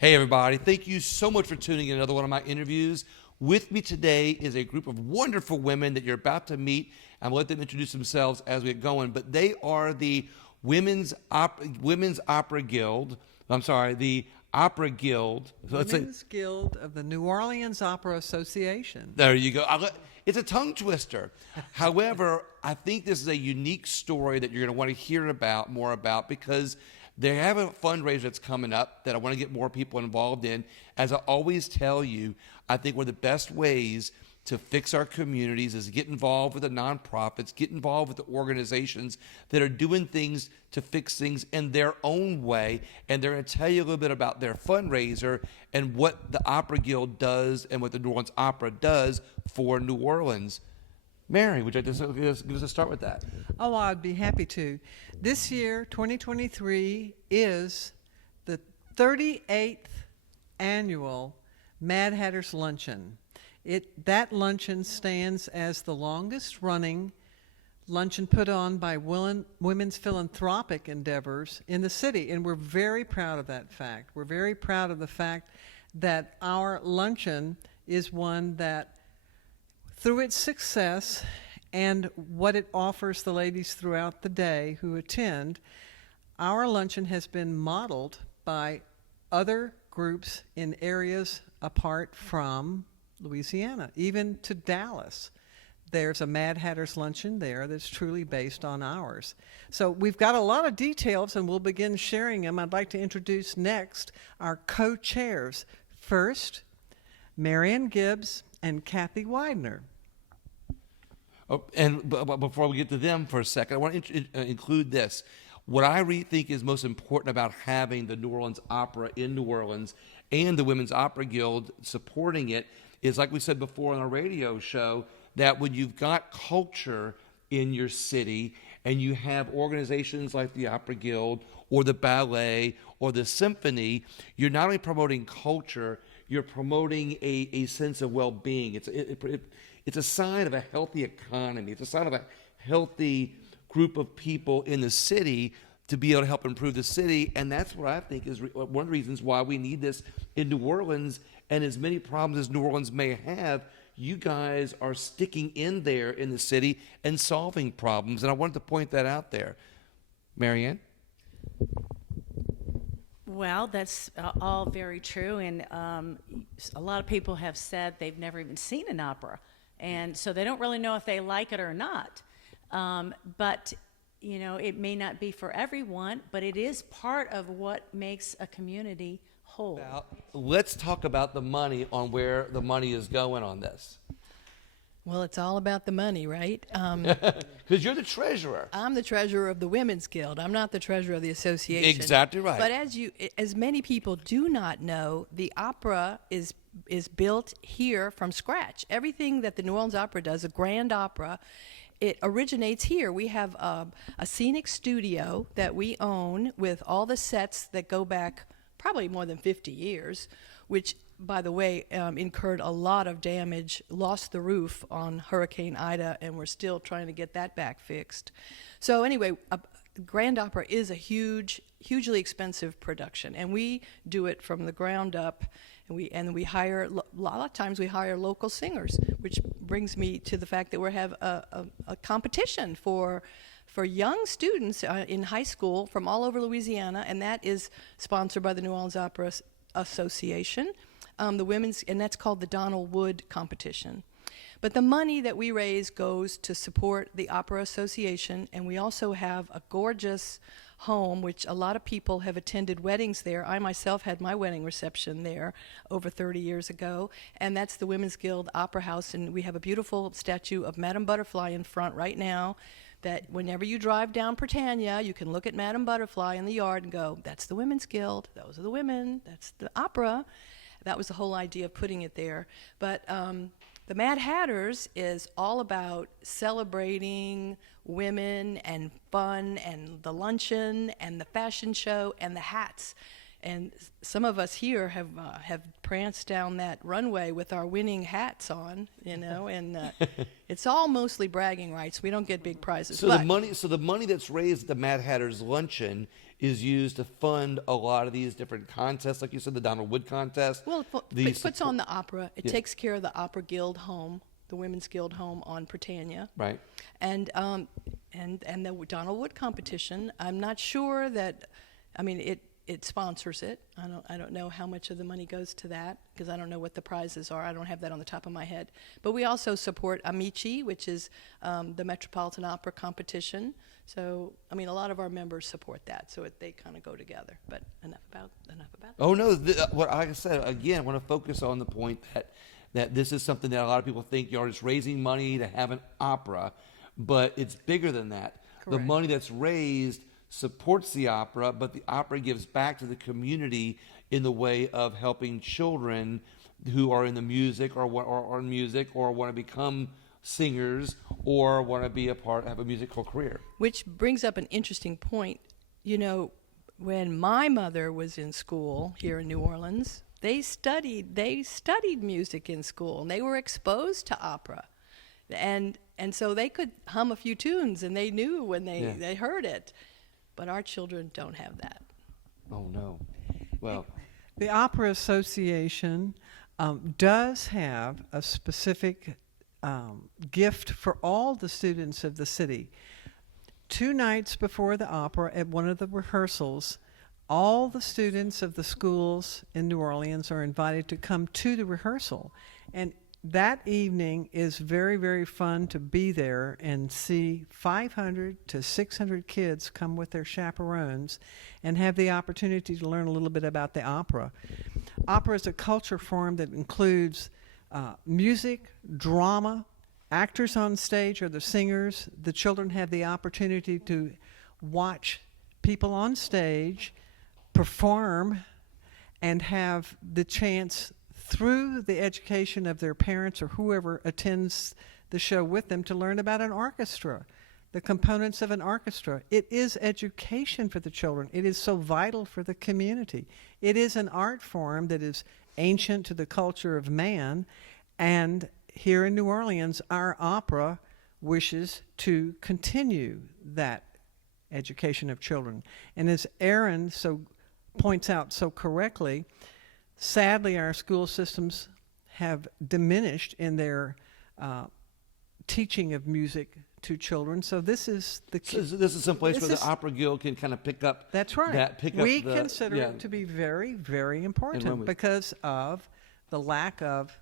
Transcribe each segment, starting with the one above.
Hey, everybody. Thank you so much for tuning in to another one of my interviews. With me today is a group of wonderful women that you're about to meet. I'm going to let them introduce themselves as we get going, but they are the Women's Opera Guild. I'm sorry, the Opera Guild. So Women's Guild of the New Orleans Opera Association. There you go. It's a tongue twister. However, I think this is a unique story that you're going to want to hear more about because they have a fundraiser that's coming up that I want to get more people involved in. As I always tell you, I think one of the best ways to fix our communities is get involved with the nonprofits, get involved with the organizations that are doing things to fix things in their own way. And they're going to tell you a little bit about their fundraiser and what the Opera Guild does and what the New Orleans Opera does for New Orleans. Mary, would you like to give us a start with that? Oh, I'd be happy to. This year, 2023, is the 38th annual Madhatters Luncheon. That luncheon stands as the longest running luncheon put on by women's philanthropic endeavors in the city, and we're very proud of that fact. We're very proud of the fact that our luncheon is one that, through its success and what it offers the ladies throughout the day who attend, our luncheon has been modeled by other groups in areas apart from Louisiana, even to Dallas. There's a Mad Hatter's Luncheon there that's truly based on ours. So we've got a lot of details, and we'll begin sharing them. I'd like to introduce next our co-chairs. First, Marion Gibbs and Kathy Widener. Oh, and before we get to them for a second, I want to include this. What I really think is most important about having the New Orleans Opera in New Orleans and the Women's Opera Guild supporting it is, like we said before on our radio show, that when you've got culture in your city and you have organizations like the Opera Guild or the ballet or the symphony, you're not only promoting culture, you're promoting a sense of well-being. It's a sign of a healthy economy. It's a sign of a healthy group of people in the city to be able to help improve the city. And that's what I think is one of the reasons why we need this in New Orleans. And as many problems as New Orleans may have, you guys are sticking in there in the city and solving problems. And I wanted to point that out there. Marianne? Well, that's all very true, and a lot of people have said they've never even seen an opera, and so they don't really know if they like it or not. But you know, it may not be for everyone, but it is part of what makes a community whole. Now, let's talk about the money, on where the money is going on this. Well, it's all about the money, right? Because you're the treasurer. I'm the treasurer of the Women's Guild. I'm not the treasurer of the association. Exactly right. But as many people do not know, the opera is built here from scratch. Everything that the New Orleans Opera does, a grand opera, it originates here. We have a scenic studio that we own with all the sets that go back probably more than 50 years, which, by the way, incurred a lot of damage, lost the roof on Hurricane Ida, and we're still trying to get that back fixed. So anyway, Grand Opera is a hugely expensive production, and we do it from the ground up. And we hire, a lot of times we hire local singers, which brings me to the fact that we have a competition for young students in high school from all over Louisiana, and that is sponsored by the New Orleans Opera Association, and that's called the Donald Wood competition. But the money that we raise goes to support the Opera Association, and we also have a gorgeous home, which a lot of people have attended weddings there. I myself had my wedding reception there over 30 years ago, and that's the Women's Guild Opera House, and we have a beautiful statue of Madame Butterfly in front right now, that whenever you drive down Britannia, you can look at Madame Butterfly in the yard and go, that's the Women's Guild, those are the women, that's the opera. That was the whole idea of putting it there. But the Mad Hatters is all about celebrating women and fun and the luncheon and the fashion show and the hats. and some of us here have pranced down that runway with our winning hats on, and it's all mostly bragging rights. We don't get big prizes. So the money that's raised at the Mad Hatter's Luncheon is used to fund a lot of these different contests, like you said, the Donald Wood contest. Well, it puts on the opera. It takes care of the Opera Guild home, the Women's Guild home on Britannia. Right. And the Donald Wood competition. I'm not sure that. I mean, it sponsors it. I don't know how much of the money goes to that because I don't know what the prizes are. I don't have that on the top of my head. But we also support Amici, which is the Metropolitan Opera competition. So, I mean, a lot of our members support that. So they kind of go together. But enough about that. Oh no! Like I said again, I want to focus on the point that this is something that a lot of people think you're just raising money to have an opera, but it's bigger than that. The Correct. money that's raised supports the opera, but the opera gives back to the community in the way of helping children who are in the music or want to become singers or want to be have a musical career. Which brings up an interesting point. When my mother was in school here in New Orleans, they studied music in school, and they were exposed to opera. And so they could hum a few tunes, and they knew when they heard it. But our children don't have that. Oh no! Well, The Opera Association does have a specific gift for all the students of the city. 2 nights before the opera, at one of the rehearsals, all the students of the schools in New Orleans are invited to come to the rehearsal. And that evening is very, very fun to be there and see 500 to 600 kids come with their chaperones and have the opportunity to learn a little bit about the opera. Opera is a culture form that includes music, drama, actors on stage are the singers. The children have the opportunity to watch people on stage perform and have the chance through the education of their parents or whoever attends the show with them to learn about an orchestra, the components of an orchestra. It is education for the children. It is so vital for the community. It is an art form that is ancient to the culture of man, and here in New Orleans, our opera wishes to continue that education of children. And as Aaron points out so correctly, sadly, our school systems have diminished in their teaching of music to children. So this is this is some place where the Opera Guild can kind of pick up. That's right. We consider it to be very, very important because of the lack of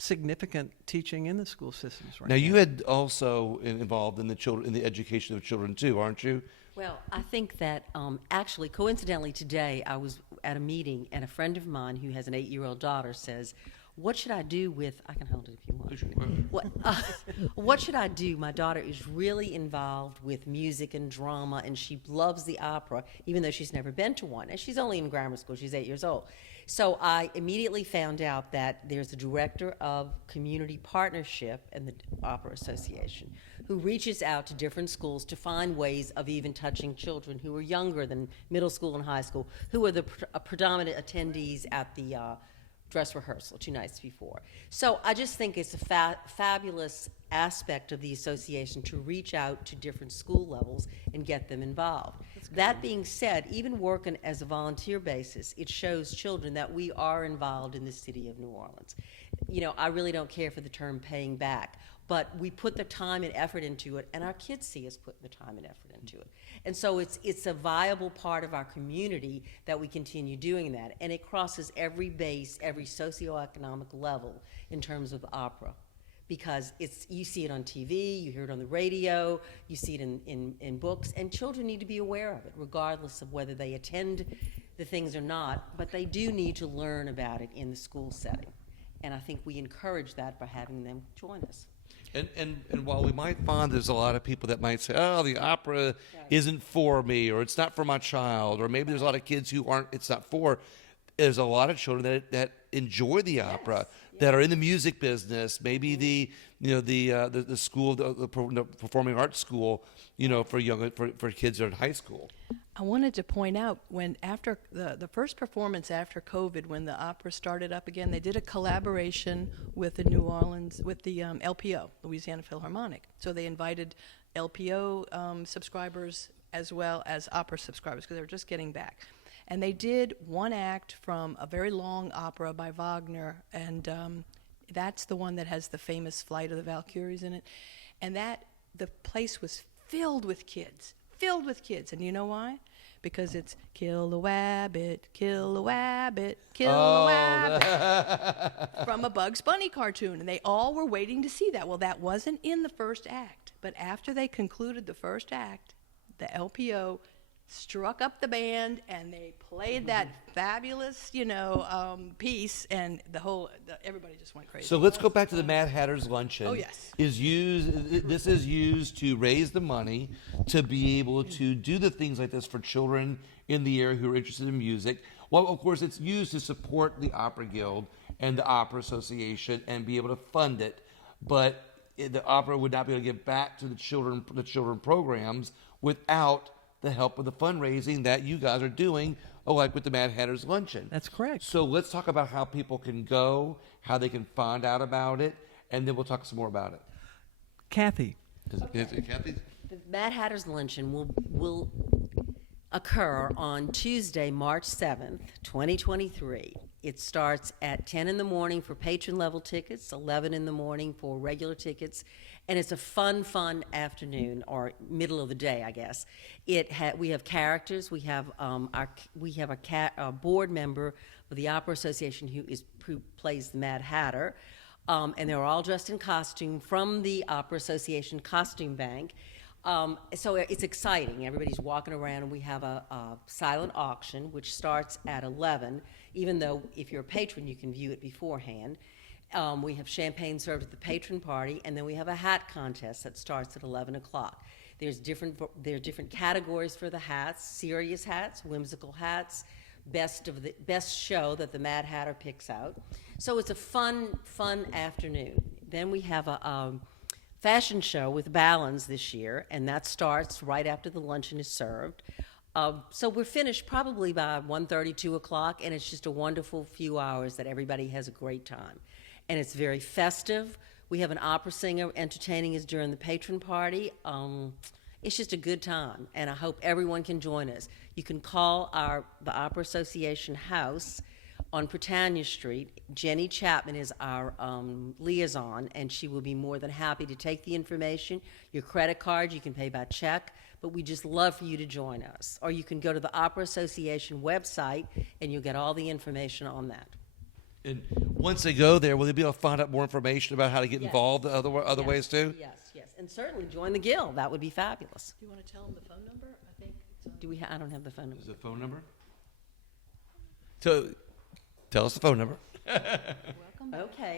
significant teaching in the school systems right now. Now, you had also involved in the education of children too, aren't you? Well, I think that actually, coincidentally, today I was at a meeting, and a friend of mine who has an 8-year-old daughter says, "What should I do with?" I can hold it if you want. What should I do? My daughter is really involved with music and drama, and she loves the opera, even though she's never been to one. And she's only in grammar school; she's 8 years old. So I immediately found out that there's a director of community partnership in the Opera Association who reaches out to different schools to find ways of even touching children who are younger than middle school and high school, who are the predominant attendees at the dress rehearsal 2 nights before. So I just think it's a fabulous aspect of the association to reach out to different school levels and get them involved. That being said, even working as a volunteer basis, it shows children that we are involved in the city of New Orleans. You know, I really don't care for the term paying back, but we put the time and effort into it, and our kids see us putting the time and effort into it. And so it's a viable part of our community that we continue doing that. And it crosses every base, every socioeconomic level in terms of opera. Because you see it on TV, you hear it on the radio, you see it in books, and children need to be aware of it, regardless of whether they attend the things or not, but they do need to learn about it in the school setting. And I think we encourage that by having them join us. And while we might find there's a lot of people that might say, oh, the opera isn't for me, or it's not for my child, or maybe there's a lot of kids who it's not for, there's a lot of children that enjoy the opera, that are in the music business, maybe the school, the performing arts school, for kids that are in high school. I wanted to point out when after the first performance after COVID, when the opera started up again, they did a collaboration with the LPO, Louisiana Philharmonic. So they invited LPO subscribers as well as opera subscribers because they were just getting back. And they did one act from a very long opera by Wagner, and that's the one that has the famous Flight of the Valkyries in it. And the place was filled with kids. And you know why? Because it's kill the wabbit, kill the wabbit, kill the wabbit from a Bugs Bunny cartoon. And they all were waiting to see that. Well, that wasn't in the first act. But after they concluded the first act, the LPO struck up the band and they played that fabulous, piece, and everybody just went crazy. So let's go back to the Mad Hatter's Luncheon. Oh, yes. This is used to raise the money to be able to do the things like this for children in the area who are interested in music. Well, of course, it's used to support the Opera Guild and the Opera Association and be able to fund it. But the opera would not be able to give back to the children programs without the help of the fundraising that you guys are doing, like with the Mad Hatter's Luncheon. That's correct. So let's talk about how people can go, how they can find out about it, and then we'll talk some more about it. Kathy. Is it Kathy? The Mad Hatter's Luncheon will occur on Tuesday, March 7th, 2023. It starts at 10 in the morning for patron level tickets, 11 in the morning for regular tickets, and it's a fun afternoon, or middle of the day, I guess. We have characters. We have a board member of the Opera Association who plays the Mad Hatter, and they're all dressed in costume from the Opera Association Costume Bank. So it's exciting. Everybody's walking around, and we have a silent auction, which starts at 11, even though if you're a patron, you can view it beforehand. We have champagne served at the patron party, and then we have a hat contest that starts at 11 o'clock. There are different categories for the hats: serious hats, whimsical hats, best show that the Mad Hatter picks out. So it's a fun afternoon. Then we have a fashion show with Ballons this year, and that starts right after the luncheon is served. So we're finished probably by 1:30, 2 o'clock, and it's just a wonderful few hours that everybody has a great time. And it's very festive. We have an opera singer entertaining us during the patron party. It's just a good time, and I hope everyone can join us. You can call the Opera Association house on Britannia Street. Jenny Chapman is our liaison, and she will be more than happy to take the information. Your credit card, you can pay by check, but we just love for you to join us. Or you can go to the Opera Association website, and you'll get all the information on that. And once they go there, will they be able to find out more information about how to get involved other ways too? Yes. And certainly join the Guild. That would be fabulous. Do you want to tell them the phone number? I think it's on. I don't have the phone number. Is the phone number? So, tell us the phone number. Okay, I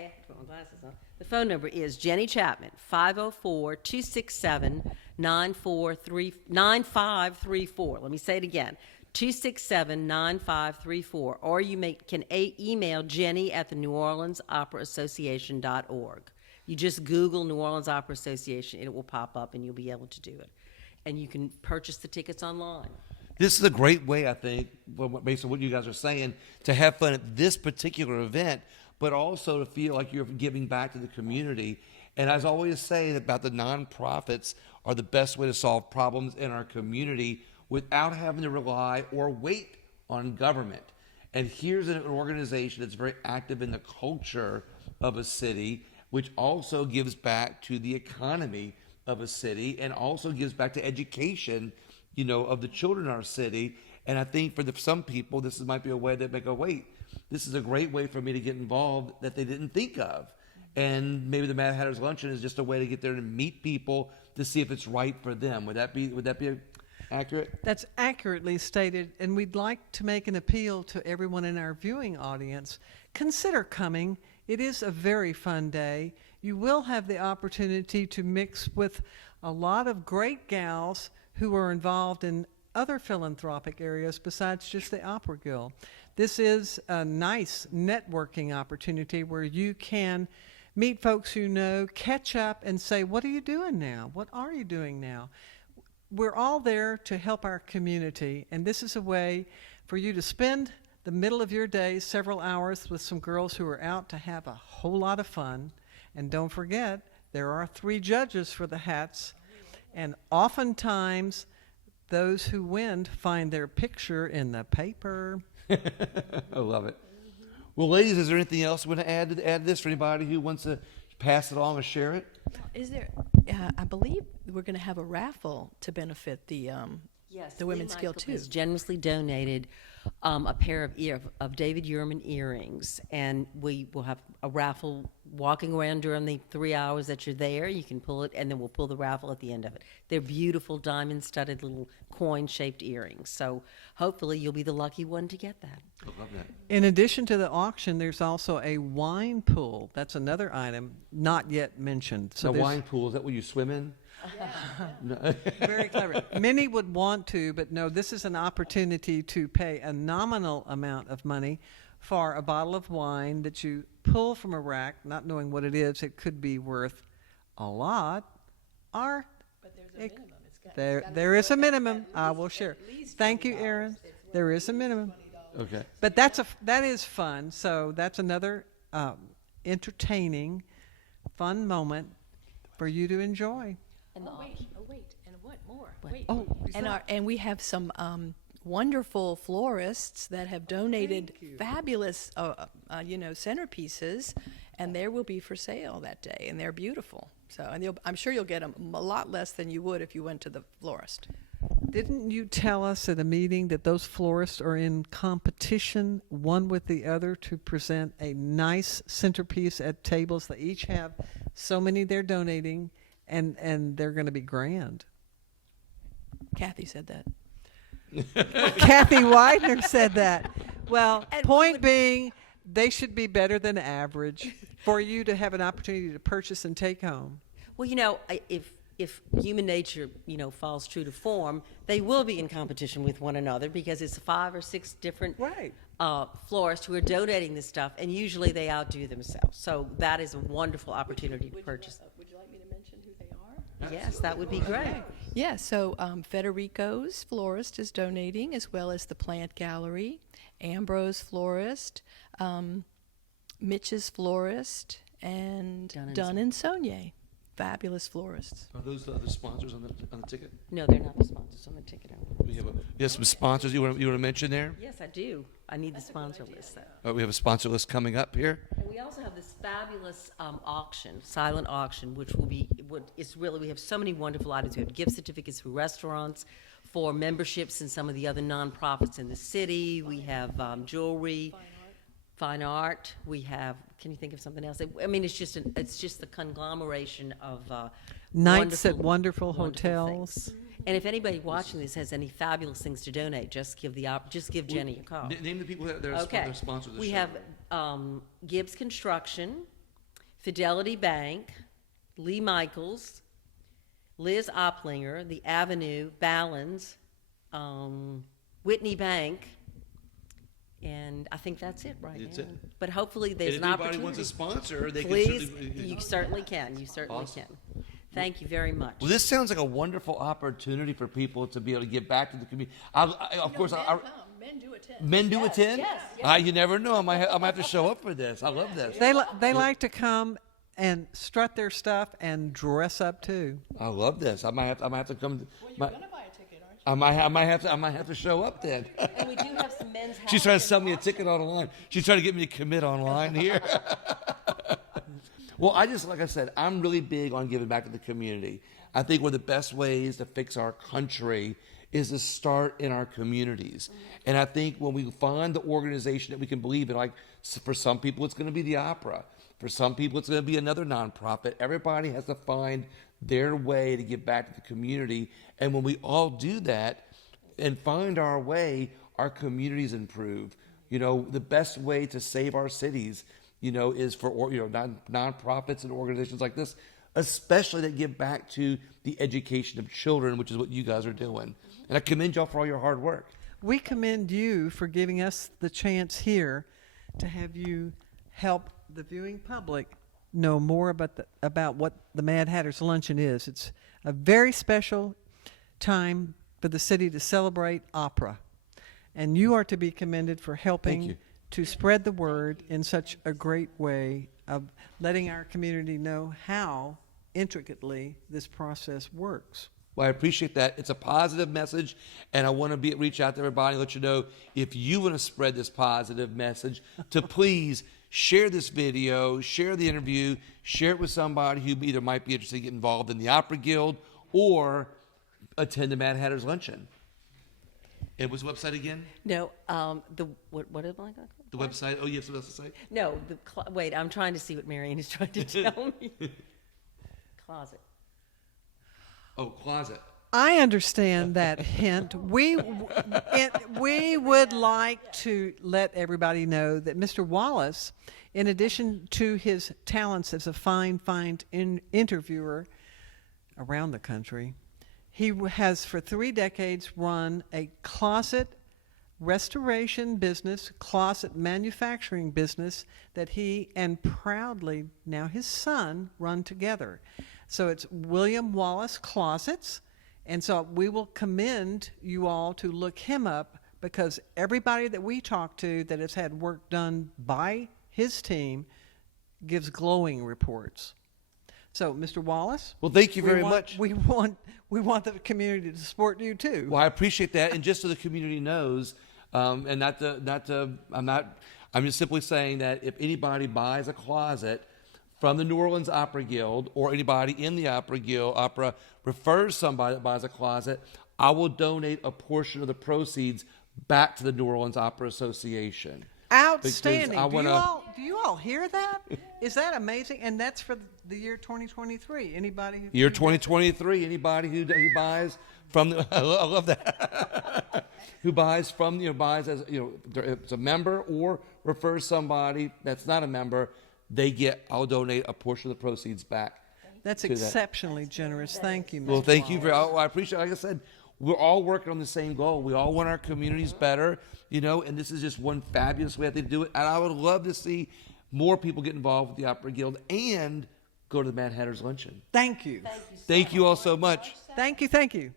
have to put my glasses on. The phone number is Jenny Chapman, 504-267-9534. Let me say it again, 267-9534. Or you can email Jenny at the New Orleans Opera Association.org. You just Google New Orleans Opera Association, it will pop up, and you'll be able to do it. And you can purchase the tickets online. This is a great way, I think, based on what you guys are saying, to have fun at this particular event, but also to feel like you're giving back to the community. And as I always say about the nonprofits are the best way to solve problems in our community without having to rely or wait on government. And here's an organization that's very active in the culture of a city, which also gives back to the economy of a city and also gives back to education, of the children in our city. And I think for some people, this might be a way that they go, wait, this is a great way for me to get involved that they didn't think of. And maybe the Mad Hatter's Luncheon is just a way to get there and meet people to see if it's right for them. Would that be accurate? That's accurately stated, and we'd like to make an appeal to everyone in our viewing audience. Consider coming. It is a very fun day. You will have the opportunity to mix with a lot of great gals who are involved in other philanthropic areas besides just the Opera Guild. this is a nice networking opportunity where you can meet folks you know, catch up, and say, what are you doing now? What are you doing now? We're all there to help our community, and this is a way for you to spend the middle of your day, several hours, with some girls who are out to have a whole lot of fun. And don't forget, there are 3 judges for the hats, and oftentimes those who win find their picture in the paper. I love it. Well, ladies, is there anything else you want to add to this for anybody who wants to pass it along or share it? Is there? I believe we're going to have a raffle to benefit the Yes, the Women's Guild too. has generously donated a pair of David Yurman earrings, and we will have a raffle walking around during the 3 hours that you're there. You can pull it, and then we'll pull the raffle at the end of it. They're beautiful diamond-studded little coin-shaped earrings. So hopefully you'll be the lucky one to get that. I love that. In addition to the auction, there's also a wine pool. That's another item not yet mentioned. The there's- wine pool, is that what you swim in? Very clever. Many would want to, but no, this is an opportunity to pay a nominal amount of money for a bottle of wine that you pull from a rack, not knowing what it is. It could be worth a lot, or But there's a minimum. there is a minimum. I will share. Thank you, Aaron. There is a minimum. Okay. But that is fun. So that's another entertaining, fun moment for you to enjoy. And the auction. And what more? What? Wait. Oh, And we have some wonderful florists that have donated fabulous, centerpieces, and they will be for sale that day, and they're beautiful. So, and I'm sure you'll get them a lot less than you would if you went to the florist. Didn't you tell us at a meeting that those florists are in competition one with the other to present a nice centerpiece at tables? They each have so many they're donating, and they're going to be grand. Kathy said that. Kathy Widener said that. Well, And point being, they should be better than average for you to have an opportunity to purchase and take home. Well, if human nature, falls true to form, they will be in competition with one another because it's 5 or 6 different Right. florists who are donating this stuff, and usually they outdo themselves. So that is a wonderful opportunity to purchase. Would you like me to mention who they are? Yes, that would be great. Yeah, so Federico's Florist is donating, as well as the Plant Gallery, Ambrose Florist, Mitch's Florist, and Dunn and Saunier. Fabulous florists. Are those the other sponsors on the ticket? No, they're not the sponsors on the ticket. We have some sponsors you want to mention there? Yes, I do. I need the sponsor list, though. We have a sponsor list coming up here. And we also have this fabulous auction, silent auction, which will be, we have so many wonderful items. We have gift certificates for restaurants, for memberships in some of the other nonprofits in the city. We have jewelry, fine art. We have, can you think of something else? It's just the conglomeration of Nights at wonderful wonderful hotels. things. And if anybody watching this has any fabulous things to donate, just give Jenny a call. Name the people that are Okay. sponsors of the We show. have Gibbs Construction, Fidelity Bank, Lee Michaels, Liz Oplinger, The Avenue, Ballins, Whitney Bank, and I think that's it right That's now. it. But hopefully there's And an if anybody opportunity. wants a sponsor, they Please, can certainly. you certainly can. You certainly Awesome. can. Thank you very much. Well, this sounds like a wonderful opportunity for people to be able to give back to the community. Of course, Men do attend. men do Yes, attend. yes, You never know. I might have to show up for this. I love this. They like to come and strut their stuff and dress up too. I love this. I might have to come. Well, you're going to buy a ticket, aren't you? I might have to show up then. And we do have some men's hats. She's trying to in sell me a Boston. ticket online. She's trying to get me to commit online here. Well, like I said, I'm really big on giving back to the community. I think one of the best ways to fix our country is to start in our communities. And I think when we find the organization that we can believe in, like for some people it's going to be the opera. For some people it's going to be another nonprofit. Everybody has to find their way to give back to the community. And when we all do that and find our way, our communities improve. The best way to save our cities, is for nonprofits and organizations like this, especially that give back to the education of children, which is what you guys are doing. And I commend y'all for all your hard work. we commend you for giving us the chance here to have you help the viewing public know more about what the Mad Hatter's Luncheon is. It's a very special time for the city to celebrate opera, and you are to be commended for Thank helping you. to spread the word in such a great way of letting our community know how intricately this process works. Well, I appreciate that. It's a positive message, and I want to reach out to everybody and let you know if you want to spread this positive message, to please share this video, share the interview, share it with somebody who either might be interested in getting involved in the Opera Guild or attend the Mad Hatter's Luncheon. And what's the website again? No, what am I going to The website? Oh, you have something else to say? No, wait, I'm trying to see what Marion is trying to tell me. Closet. Oh, closet. I understand that hint. We would like to let everybody know that Mr. Wallace, in addition to his talents as a fine interviewer around the country, he has for 3 decades run a closet restoration business, closet manufacturing business that he and proudly now his son run together. So it's William Wallace Closets. And so we will commend you all to look him up, because everybody that we talk to that has had work done by his team gives glowing reports. So, Mr. Wallace. Well, thank you very much. We want the community to support you too. Well, I appreciate that, and just so the community knows, I'm just simply saying that if anybody buys a closet from the New Orleans Opera Guild, or anybody in the opera refers somebody that buys a closet, I will donate a portion of the proceeds back to the New Orleans Opera Association. Outstanding. Because Do you all hear that? Is that amazing? And that's for the year 2023. Anybody? Year 2023, anybody who buys from the, I love that. Who buys from, buys as, it's a member or refers somebody that's not a member, I'll donate a portion of the proceeds back. That's to that. exceptionally generous. Thank you, Mr. Well, thank you Wallace. I appreciate it. Like I said, we're all working on the same goal. We all want our communities better, and this is just one fabulous way to do it. And I would love to see more people get involved with the Opera Guild and go to the Mad Hatter's Luncheon. Thank you. Thank you all so much. Thank you. Thank you.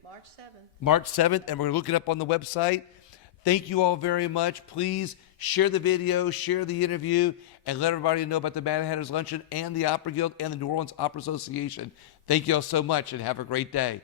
March 7th, and we're going to look it up on the website. Thank you all very much. Please share the video, share the interview, and let everybody know about the Mad Hatter's Luncheon and the Opera Guild and the New Orleans Opera Association. Thank you all so much, and have a great day.